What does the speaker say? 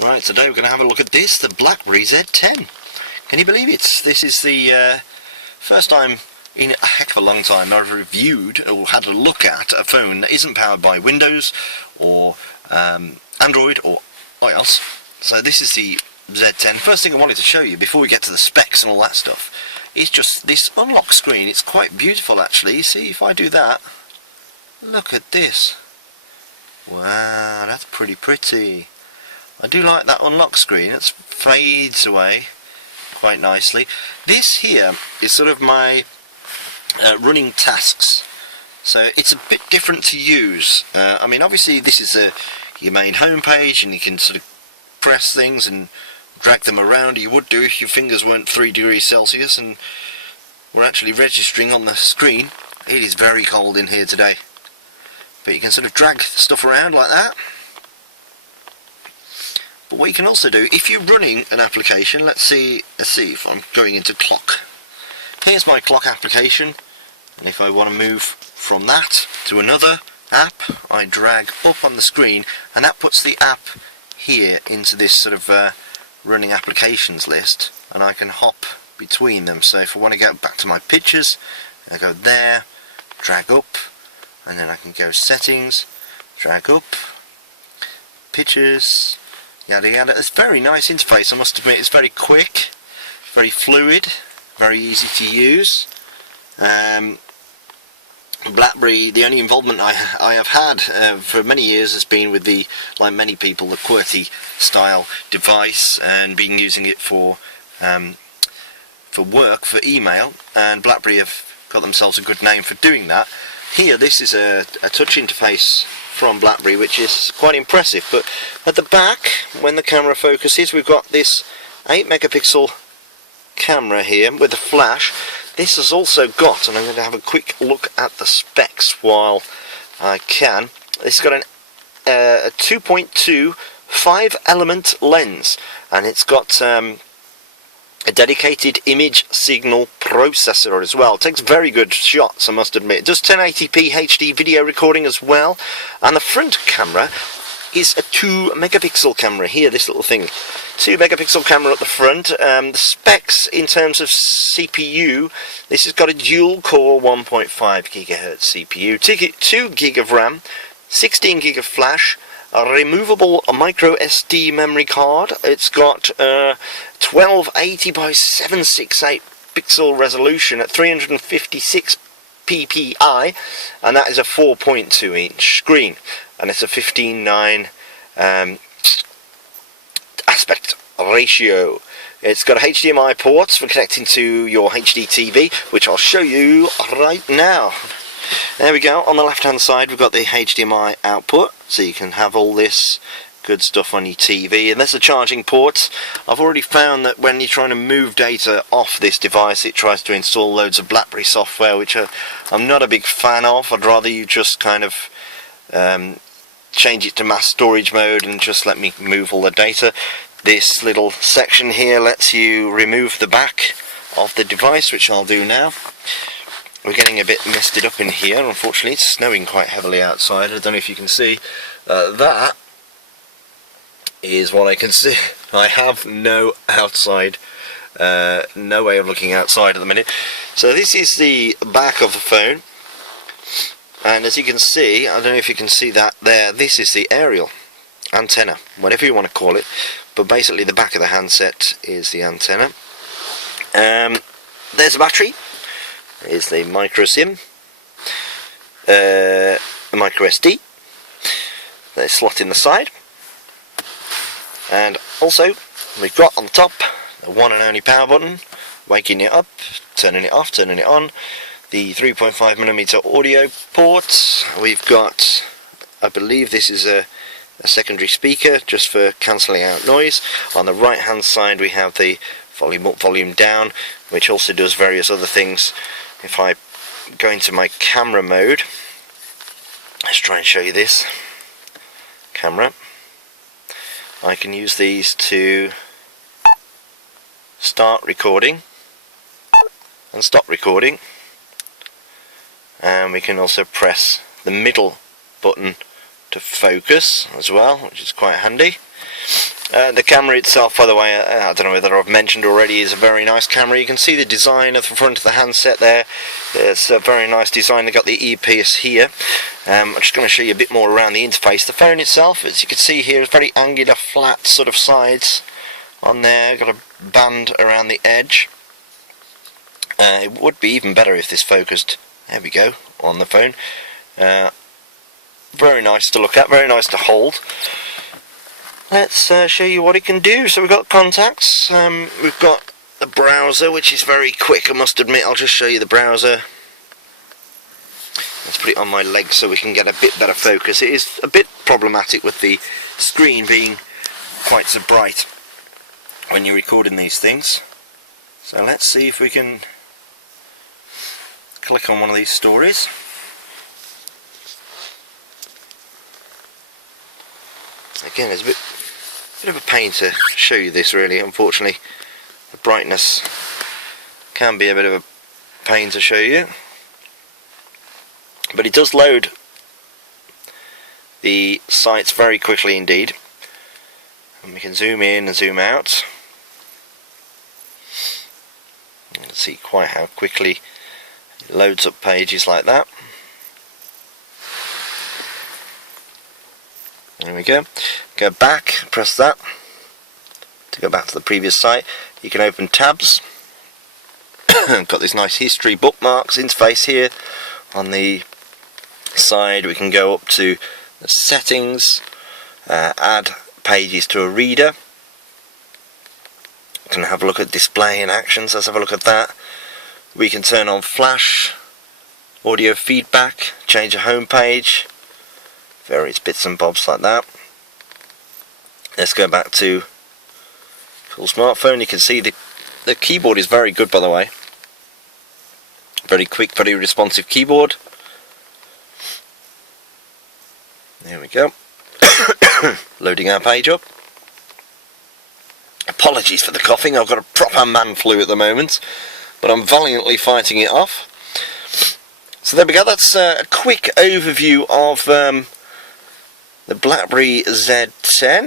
Right, today we're going to have a look at this, the BlackBerry Z10. Can you believe it? This is the first time in a heck of a long time I've reviewed or had a look at a phone that isn't powered by Windows or Android or iOS. So this is the Z10. First thing I wanted to show you before we get to the specs and all that stuff is just this unlock screen. It's quite beautiful actually. See, if I do that, look at this. Wow, that's pretty. I do like that unlock screen. It fades away quite nicely. This here is sort of my running tasks, so it's a bit different to use. I mean, obviously this is your main home page, and you can sort of press things and drag them around. You would do if your fingers weren't 3 degrees Celsius and we're actually registering on the screen. It is very cold in here today, but you can sort of drag stuff around like that. But what you can also do, if you're running an application, let's see if I'm going into clock. Here's my clock application, and if I want to move from that to another app, I drag up on the screen, and that puts the app here into this sort of running applications list, and I can hop between them. So if I want to go back to my pictures, I go there, drag up, and then I can go settings, drag up, pictures, yada yada. It's a very nice interface, I must admit. It's very quick, very fluid, very easy to use. BlackBerry, the only involvement I have had for many years has been with the, like many people, the QWERTY style device, and been using it for work, for email, and BlackBerry have got themselves a good name for doing that. Here, this is a touch interface from BlackBerry, which is quite impressive. But at the back, when the camera focuses, we've got this 8 megapixel camera here with a flash. This has also got, and I'm going to have a quick look at the specs while I can. It's got a 2.2 5-element lens, and it's got a dedicated image signal processor as well. It takes very good shots, I must admit. It does 1080p HD video recording as well, and the front camera is a 2 megapixel camera here, this little thing. 2 megapixel camera at the front. The specs in terms of CPU, this has got a dual core 1.5 gigahertz CPU, 2 gig of RAM, 16 gig of flash, a removable micro SD memory card. It's got 1280 by 768 pixel resolution at 356 ppi, and that is a 4.2 inch screen, and it's a 15:9 aspect ratio. It's got HDMI ports for connecting to your HD TV, which I'll show you right now. There we go. On the left hand side we've got the HDMI output, so you can have all this good stuff on your TV, and there's the charging ports. I've already found that when you're trying to move data off this device, it tries to install loads of BlackBerry software, which I'm not a big fan of. I'd rather you just kind of change it to mass storage mode and just let me move all the data. This little section here lets you remove the back of the device, which I'll do now. We're getting a bit misted up in here. Unfortunately, it's snowing quite heavily outside. I don't know if you can see. That is what I can see. I have no outside, no way of looking outside at the minute. So this is the back of the phone, and as you can see, I don't know if you can see that there, this is the aerial antenna, whatever you want to call it, but basically the back of the handset is the antenna. There's a battery. Is the micro SIM, the micro SD, the slot in the side, and also we've got on the top the one and only power button, waking it up, turning it off, turning it on, the 3.5mm audio port. We've got, I believe this is a secondary speaker just for cancelling out noise. On the right hand side we have the volume up, volume down, which also does various other things. If I go into my camera mode, let's try and show you this. Camera. I can use these to start recording and stop recording, and we can also press the middle button to focus as well, which is quite handy. The camera itself, by the way, I don't know whether I've mentioned already, is a very nice camera. You can see the design of the front of the handset there. It's a very nice design. They've got the earpiece here. I'm just going to show you a bit more around the interface. The phone itself, as you can see here, is very angular, flat sort of sides on there. Got a band around the edge. It would be even better if this focused, there we go, on the phone. Very nice to look at, very nice to hold. Let's show you what it can do. So we've got contacts, we've got the browser, which is very quick, I must admit. I'll just show you the browser. Let's put it on my leg so we can get a bit better focus. It is a bit problematic with the screen being quite so bright when you're recording these things. So let's see if we can click on one of these stories. Again, it's a bit of a pain to show you this, really. Unfortunately, the brightness can be a bit of a pain to show you, but it does load the sites very quickly indeed, and we can zoom in and zoom out. You can see quite how quickly it loads up pages like that. There we go. Go back, press that to go back to the previous site. You can open tabs. Got this nice history bookmarks interface here. On the side we can go up to the settings, add pages to a reader. We can have a look at display and actions. Let's have a look at that. We can turn on flash, audio feedback, change a home page, various bits and bobs like that. Let's go back to full smartphone. You can see the keyboard is very good, by the way. Very quick, very responsive keyboard. There we go. Loading our page up. Apologies for the coughing. I've got a proper man flu at the moment, but I'm valiantly fighting it off. So there we go. That's a quick overview of the BlackBerry Z10.